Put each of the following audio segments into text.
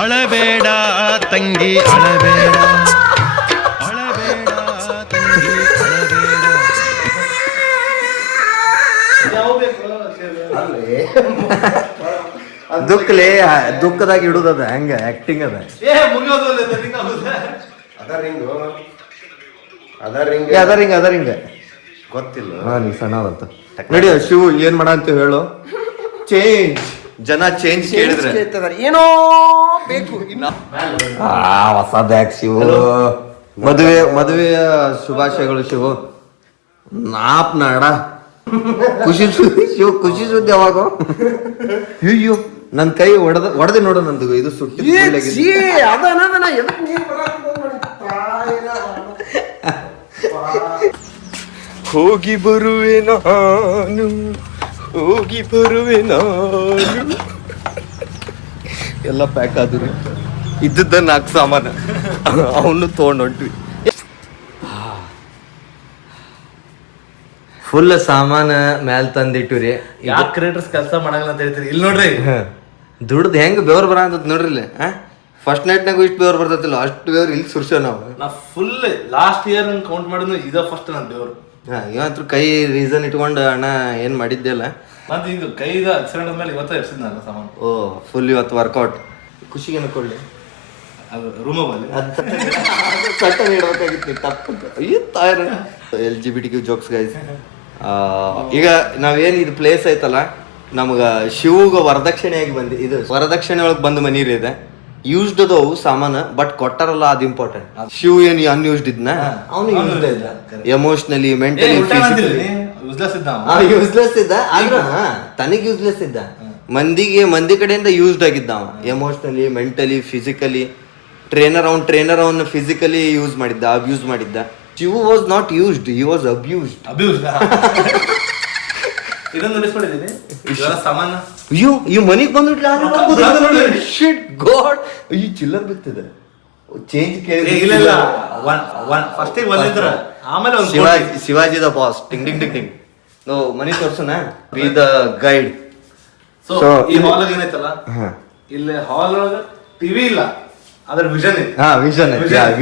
ಅಳಬೇಡ ತಂಗಿ ಅಳಬೇಡ ಅಳಬೇಡ ತಂಗಿ ಅಳಬೇಡ. ದುಃಖಲೇ ದುಃಖದಾಗ ಇಡುದದ ಹೆಂಗ ಆಕ್ಟಿಂಗ್ ಅದ. ಅದರಿಂಗ ಗೊತ್ತಿಲ್ಲ. ಹಾ ನೀ ಸಣ್ಣವಂತ ನಡಿ. ಶಿವು ಏನ್ ಮಾಡ ಅಂತ ಹೇಳು. ಚೇಂಜ್ ಜನ ಚೇಂಜ್ ಕೇಳಿದ್ರೆ ಏನೋ ಬೇಕು ಹೊಸ ಬ್ಯಾಗ್ ಶಿವು. ಮದುವೆಯ ಶುಭಾಶಯಗಳು ಶಿವು. ನಾಪ್ ನಾಡ ಖುಷಿ ಸುದ್ದಿ ಶಿವು. ಖುಷಿ ಸುದ್ದಿ ಯಾವಾಗ. ಅಯ್ಯೋ ನನ್ ಕೈ ಒಡೆದೆ ನೋಡು. ನಂದು ಇದು ಸುಟ್ಟಿ ಹೋಗಿ ಬರುವೆ ನಾನು, ಹೋಗಿ ಬರುವೆ ನಾನು. ಎಲ್ಲ ಪ್ಯಾಕ್ ಆದ್ರಿ. ಇದ್ದದ್ದ 4 ಸಾಮಾನು ಅವನು ತಗೊಂಡು ಹೊಂಟ್ವಿ. ಫುಲ್ ಸಾಮಾನ ಮ್ಯಾಲ್ ತಂದಿಟ್ಟಿವ್ರಿ. ಯಾಕೆ ಕ್ರಿಯೇಟರ್ಸ್ ಕೆಲಸ ಮಾಡಲ್ಲ ಅಂತ ಹೇಳ್ತೀರಿ. ಇಲ್ಲಿ ನೋಡ್ರಿ ದುಡ್ದು ಹೆಂಗ್ ಬೆವ್ರು ಬರ ಅಂತ ನೋಡ್ರಿ ಇಲ್ಲಿ. ಫಸ್ಟ್ ನೈಟ್ನಾಗು ಇಷ್ಟು ಬೆವ್ರು ಬರ್ತತಿಲ್ಲ, ಅಷ್ಟು ಬೆವ್ರು ಇಲ್ಲಿ ಸುರ್ಸೋ ನಾವು. ನಾ ಫುಲ್ ಲಾಸ್ಟ್ ಇಯರ್ ಕೌಂಟ್ ಮಾಡಿದ್ನು ಇದ ಫಸ್ಟ್ ನನ್ನ ದೇವ್ರು. ಇವತ್ತು ಕೈ ರೀಸನ್ ಇಟ್ಕೊಂಡು ಅಣ್ಣ ಏನ್ ಮಾಡಿದ್ದೆಲ್ಲ. ಮತ್ತೆ ಇದು ಕೈದ ಆಕ್ಸಿಡೆಂಟ್ ಆದ್ಮೇಲೆ ಇವತ್ತ ಎರ್ಸಿದ್ನಲ್ಲ ಸಾಮಾನು. ಓ ಫುಲ್ ಇವತ್ತು ವರ್ಕೌಟ್. ಖುಷಿಗೆ ಅನ್ಕೊಳ್ಳಿ ಅದು ರೂಮಲ್ಲಿ ಸಟ್ಟ ನೀಡ್ಬೇಕಾಗಿತ್ತು ತಪ್ಪು. LGBT jokes guys. ಈಗ ನಾವೇನ್ ಇದು ಪ್ಲೇಸ್ ಐತಲ್ಲ, ನಮ್ಗ ಶಿವಗ ವರದಕ್ಷಿಣೆಯಾಗಿ ಬಂದಿ. ಇದು ವರದಕ್ಷಿಣೆ ಒಳಗೆ ಬಂದ ಮನೀರ್ ಇದೆ. ಯೂಸ್ಡ್ ಅದವು ಸಾಮಾನು, ಬಟ್ ಕೊಟ್ಟಾರಲ್ಲ ಅದು ಇಂಪಾರ್ಟೆಂಟ್. ಶಿವ್ ಏನ್ ಅನ್ಯೂಸ್ಡ್ ಇದ್ನ ಅವನು ಯೂಸ್ಡ್ ಇದ್ದ. ಎಮೋಷನಲಿ, ಮೆಂಟಲಿ, ಯೂಸ್ಲೆಸ್ ಇದ್ದ. ಆದ್ರ ತನಗ್ ಯೂಸ್ಲೆಸ್ ಇದ್ದ. ಮಂದಿ ಕಡೆಯಿಂದ ಯೂಸ್ಡ್ ಆಗಿದ್ದ ಅವ. Emotionally, mentally, physically. ಟ್ರೈನರ್ ಅವನ್ ಫಿಸಿಕಲಿ ಯೂಸ್ ಮಾಡಿದ್ದ, ಅಬ್ಯೂಸ್ ಮಾಡಿದ್ದ. Shiv was not used, he was abused. ಇದೊಂದು ನೆನೆಸ್ಕೊಂಡಿದ್ದೀನಿ ಸಾಮಾನ. ಅಯ್ಯೋ ಈ ಮನಿಗ್ ಬಂದ್ಬಿಟ್ಲ ಶಿಟ್ ಗಾಡ್. ಈ ಚಿಲ್ಲರ್ ಬಿತ್ತಿದೆ. ಚೇಂಜ್ ಇಲ್ಲ ಫಸ್ಟಿಗೆ ಬಂದಿದ್ರ ಆಮೇಲೆ ಶಿವಾಜಿ ದ ಬಾಸ್. ಟಿಂಗ್ ಟಿಂಗ್ ಟಿಂಗ್ ಟಿಂಗ್. ನೋ ಮನಿ ತೋರ್ಸನ ಬಿ ದ ಗೈಡ್. ಸೊ ಈ ಹಾಲ್ ಏನೈತಲ್ಲ, ಇಲ್ಲಿ ಹಾಲ್ ಒಳಗ ಟಿವಿ ಇಲ್ಲ, ಅದ್ರ ವಿಷನ್ ಇದೆ. Vision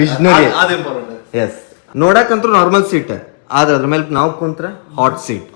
visionary. ಅದು ಇಂಪಾರ್ಟೆಂಟ್. ಎಸ್. ನೋಡಕ್ಕಂತೂ ನಾರ್ಮಲ್ ಸೀಟ್, ಆದ್ರೆ ಅದ್ರ ಮೇಲೆ ನಾವು ಕುಂತ್ರ ಹಾಟ್ ಸೀಟ್.